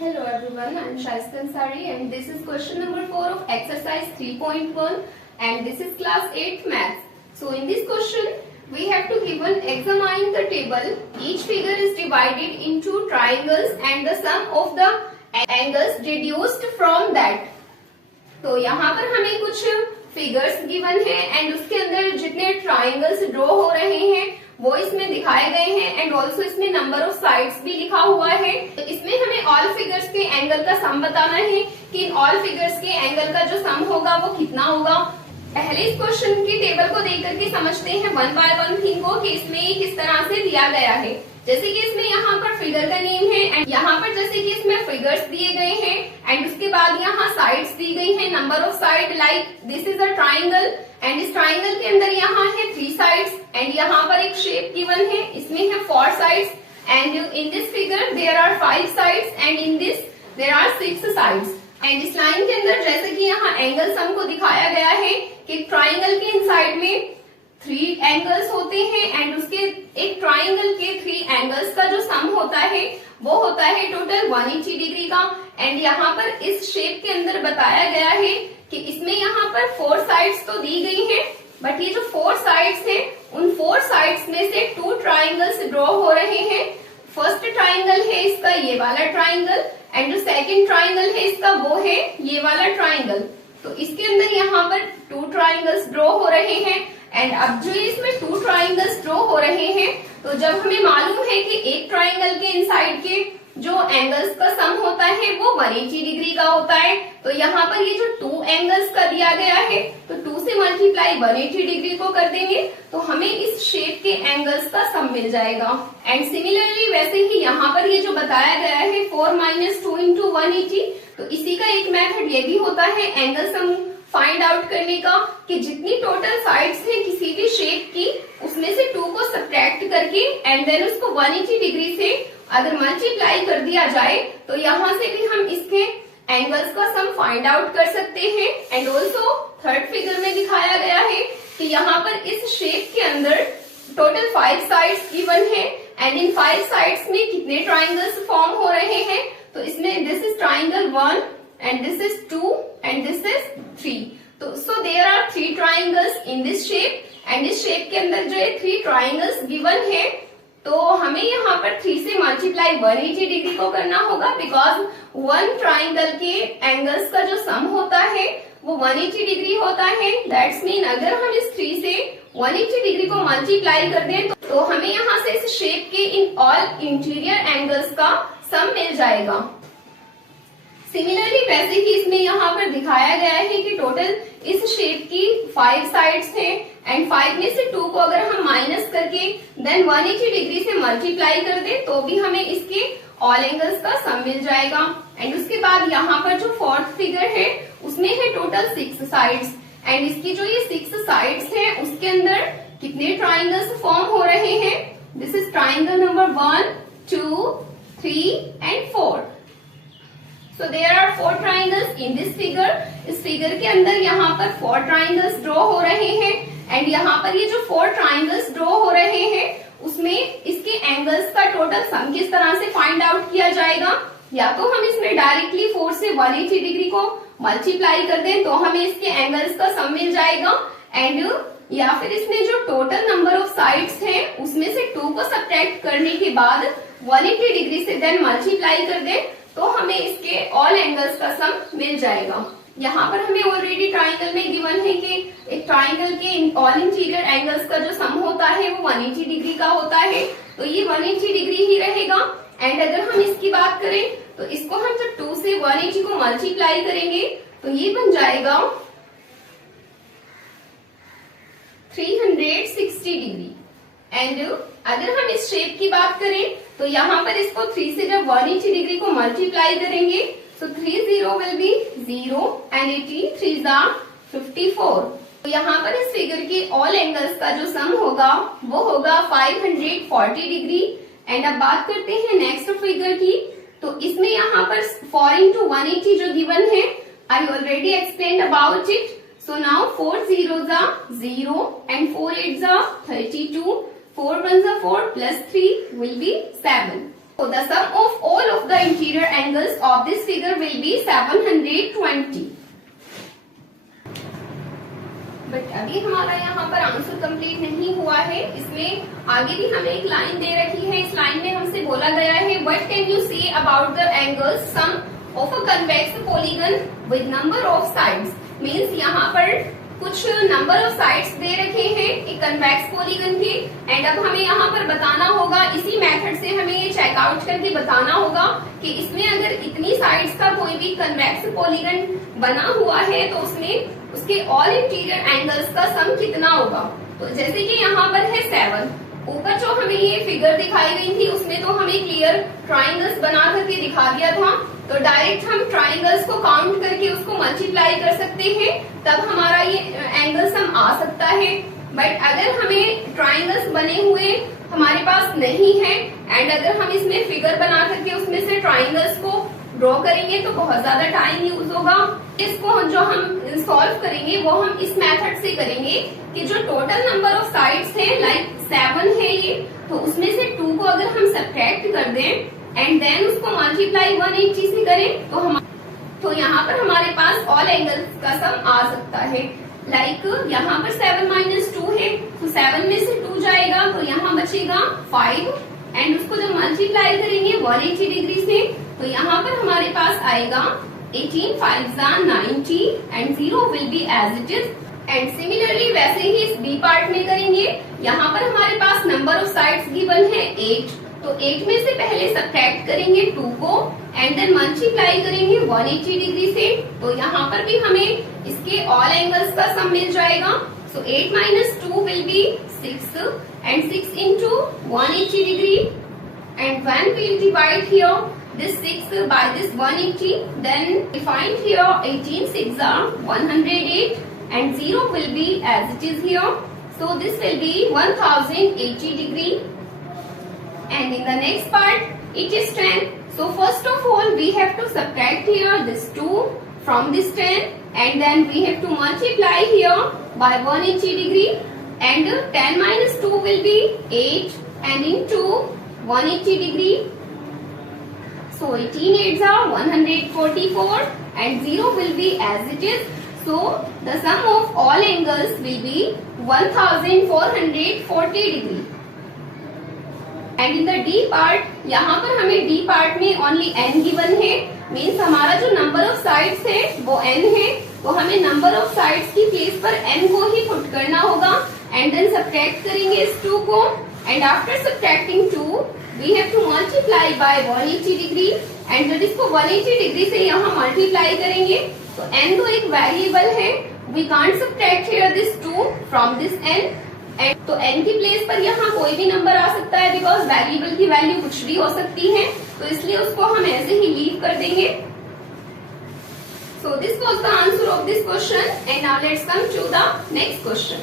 Hello everyone, I am Shaista Ansari and this is question number 4 of exercise 3.1 and this is class 8 maths. So in this question we have to given examine the table. Each figure is divided into triangles and the sum of the angles deduced from that. तो यहाँ पर हमें कुछ figures given है and उसके अंदर जितने triangles draw हो रहे हैं वो इसमें दिखाए गए हैं एंड ऑल्सो इसमें नंबर ऑफ साइड्स भी लिखा हुआ है। तो इसमें हमें ऑल फिगर्स के एंगल का सम बताना है कि इन ऑल फिगर्स के एंगल का जो सम होगा वो कितना होगा। पहले इस क्वेश्चन की टेबल को देख करके समझते हैं वन बाय वन थिंग को कि इसमें किस तरह से दिया गया है। जैसे कि इसमें यहाँ पर फिगर का नेम है एंड यहाँ पर जैसे कि इसमें फिगर्स दिए गए हैं एंड उसके बाद यहाँ साइड्स दी गई हैं, number of side like this is a triangle and इस ट्राइंगल के अंदर यहाँ है 3 साइड्स एंड यहाँ पर एक शेप गिवन है, इसमें है 4 sides and in this figure there are 5 sides and in this there are 6 sides. And इस लाइन के अंदर जैसे कि यहाँ एंगल सम को दिखाया गया है कि ट्राइंगल के इनसाइड में 3 एंगल्स होते हैं एंड उसके एक ट्राइंगल के 3 एंगल्स का जो सम होता है वो होता है टोटल 180 डिग्री का। एंड यहाँ पर इस शेप के अंदर बताया गया है कि इसमें यहाँ पर 4 साइड्स तो दी गई हैं बट ये जो 4 साइड्स हैं उन 4 साइड्स में से 2 ट्राइंगल्स ड्रॉ हो रहे हैं। फर्स्ट ट्राइंगल है इसका ये वाला ट्राइंगल एंड जो सेकंड ट्राइंगल है इसका वो है ये वाला ट्राइंगल। तो इसके अंदर यहाँ पर 2 ट्राइंगल्स ड्रॉ हो रहे हैं एंड अब जो इसमें 2 ट्राइंगल्स ड्रॉ हो रहे हैं तो जब हमें मालूम है कि एक ट्राइंगल के इनसाइड के जो एंगल्स का सम होता है वो 180 डिग्री का होता है, तो यहाँ पर ये जो 2 एंगल्स का दिया गया है तो 2 से मल्टीप्लाई 180 डिग्री को कर देंगे तो हमें इस शेप के एंगल्स का सम मिल जाएगा। एंड सिमिलरली वैसे ही यहाँ पर ये जो बताया गया है 4 - 2 × 180 तो इसी का एक मेथड ये भी होता है एंगल सम फाइंड आउट करने का कि जितनी टोटल साइड्स है किसी भी शेप की उसमें से 2 को सब्ट्रैक्ट करके एंड देन उसको 180 डिग्री से अगर मल्टीप्लाई कर दिया जाए तो यहाँ से भी हम इसके एंगल्स का सम फाइंड आउट कर सकते हैं। एंड ऑल्सो थर्ड फिगर में दिखाया गया है कि यहाँ पर इस शेप के अंदर टोटल 5 साइड्स गिवन है एंड इन 5 साइड्स में कितने ट्राइंगल्स फॉर्म हो रहे हैं तो इसमें this is triangle 1 and this is 2 and this is 3। तो so there are 3 triangles in this shape and इस शेप के अंदर जो 3 triangles given है तो हमें यहाँ पर 3 से मल्टीप्लाई 180 डिग्री को करना होगा बिकॉज 1 ट्राइंगल के एंगल्स का जो सम होता है वो 180 डिग्री होता है। दैट्स मीन अगर हम इस 3 से 180 डिग्री को मल्टीप्लाई कर दें तो हमें यहाँ से इस शेप के इन ऑल इंटीरियर एंगल्स का सम मिल जाएगा। सिमिलरली वैसे ही इसमें यहाँ पर दिखाया गया है कि टोटल इस शेप की 5 साइड्स हैं एंड 5 में से 2 को अगर हम माइनस करके देन 180 डिग्री से मल्टीप्लाई कर दें तो भी हमें इसके ऑल एंगल्स का सम मिल जाएगा। एंड उसके बाद यहाँ पर जो फोर्थ फिगर है उसमें है टोटल 6 साइड्स एंड इसकी जो ये 6 साइड्स हैं उसके अंदर कितने ट्राइंगल्स फॉर्म हो रहे हैं। This is triangle number 1, 2, 3 and 4। So there are 4 triangles in this figure। इस फिगर के अंदर यहाँ पर 4 triangles ड्रॉ हो रहे हैं एंड यहाँ पर ये जो 4 triangles ड्रॉ हो रहे हैं उसमें इसके एंगल्स का टोटल सम किस तरह से फाइंड आउट किया जाएगा। या तो हम इसमें डायरेक्टली 4 से 180 डिग्री को मल्टीप्लाई कर दें तो हमें इसके एंगल्स का सम मिल जाएगा एंड या फिर इसमें जो टोटल नंबर ऑफ साइड्स हैं उसमें से 2 को सब्ट्रैक्ट करने के बाद 180 डिग्री से देन मल्टीप्लाई कर दें तो हमें इसके ऑल एंगल्स का सम मिल जाएगा। यहाँ पर हमें ऑलरेडी ट्राइंगल में गिवन है कि एक ट्राइंगल के ऑल इंटीरियर एंगल्स का जो सम होता है वो 180 डिग्री का होता है तो ये 180 डिग्री ही रहेगा। एंड अगर हम इसकी बात करें तो इसको हम जब 2 से 180 को मल्टीप्लाई करेंगे तो ये बन जाएगा 360 डिग्री। एंड अगर हम इस शेप की बात करें तो यहाँ पर इसको 3 से जब 180 डिग्री को मल्टीप्लाई करेंगे तो 30 विल बी 0 एंड 18 3 54। तो यहाँ पर इस फिगर के ऑल एंगल्स का जो सम होगा वो होगा 540 डिग्री। एंड अब बात करते हैं नेक्स्ट फिगर की तो इसमें यहाँ पर 4 × 180 जो गिवन है I already explain about it. So now 4 zeros are 0 and 4 8s are 32, 4 1s are 4 plus 3 will be 7। So the sum of all of the interior angles of this figure will be 720. But अभी हमारा यहाँ पर answer complete नहीं हुआ है। इसमें आगे भी हमें एक लाइन दे रखी है। इस लाइन में हमसे बोला गया है what can you say about the angles sum of a convex polygon with number of sides. Means यहाँ पर कुछ नंबर ऑफ साइड्स दे रखे हैं एक कन्वेक्स पॉलीगन के, एंड अब हमें यहाँ पर बताना होगा, इसी मेथड से हमें ये चेकआउट करके बताना होगा कि इसमें अगर इतनी साइड्स का कोई भी कन्वेक्स पॉलीगन बना हुआ है तो उसमें उसके ऑल इंटीरियर एंगल्स का सम कितना होगा। तो जैसे कि यहाँ पर है 7, ऊपर जो हमें ये फिगर दिखाई गई थी उसमें तो हमें क्लियर ट्राइंगल्स बना करके दिखा दिया था, तो डायरेक्ट हम ट्राइंगल्स को काउंट करके उसको मल्टीप्लाई कर सकते हैं, तब हमारा ये एंगल सम आ सकता है। बट अगर हमें ट्राइंगल्स बने हुए हमारे पास नहीं है एंड अगर हम इसमें फिगर बना करके उसमें से ट्राइंगल्स को ड्रॉ करेंगे तो बहुत ज्यादा टाइम यूज होगा। इसको जो हम सॉल्व करेंगे वो हम इस मेथड से करेंगे कि जो टोटल नंबर ऑफ साइड्स है लाइक 7 है ये, तो उसमें से 2 को अगर हम सब्ट्रैक्ट कर दें एंड देन उसको मल्टीप्लाई 180 से करें तो यहाँ पर हमारे पास ऑल एंगल्स का सम आ सकता है। लाइक यहाँ पर 7 - 2 है तो 7 में से 2 जाएगा तो यहाँ बचेगा 5 एंड उसको जब मल्टीप्लाई करेंगे 180 डिग्री से तो यहाँ पर हमारे पास आएगा 18 5 90 and 0 will be as it is. And similarly वैसे ही इस बी पार्ट में करेंगे। यहाँ पर हमारे पास नंबर ऑफ साइड्स गिवन है 8, तो 8 में से पहले सब्ट्रैक्ट करेंगे 2 को एंड देन मल्टीप्लाई करेंगे 180 डिग्री से, तो यहाँ पर भी हमें इसके ऑल एंगल्स का सम मिल जाएगा। सो 8 - 2 will be 6 and 6 into 180 degree, and when we divide here this 6 by this 180, then we find here 18 6 are 108 and 0 will be as it is here, so this will be 1080 degree. And in the next part it is 10, so first of all we have to subtract here this 2 from this 10 and then we have to multiply here by 180 degree, and 10 - 2 will be 8 and into 180 degree, so 18 8s are 144 and 0 will be as it is, so the sum of all angles will be 1440 degree. And in the D part, यहाँ पर हमें D part में only n given है, means हमारा जो number of sides है वो n है, तो हमें नंबर ऑफ साइड्स की प्लेस पर n को ही पुट करना होगा एंड देन सब्ट्रैक्ट करेंगे इस 2 को, and after subtracting 2 we have to multiply by 180 degree, and जब इसको 180 डिग्री से यहाँ मल्टीप्लाई करेंगे तो n तो एक वेरिएबल है, we can't subtract here this 2 from this n, तो n की प्लेस पर यहाँ कोई भी नंबर आ सकता है बिकॉज वेरिएबल की वैल्यू कुछ भी हो सकती है, तो इसलिए उसको हम ऐसे ही लीव कर देंगे। So this was the answer of this question and now let's come to the next question.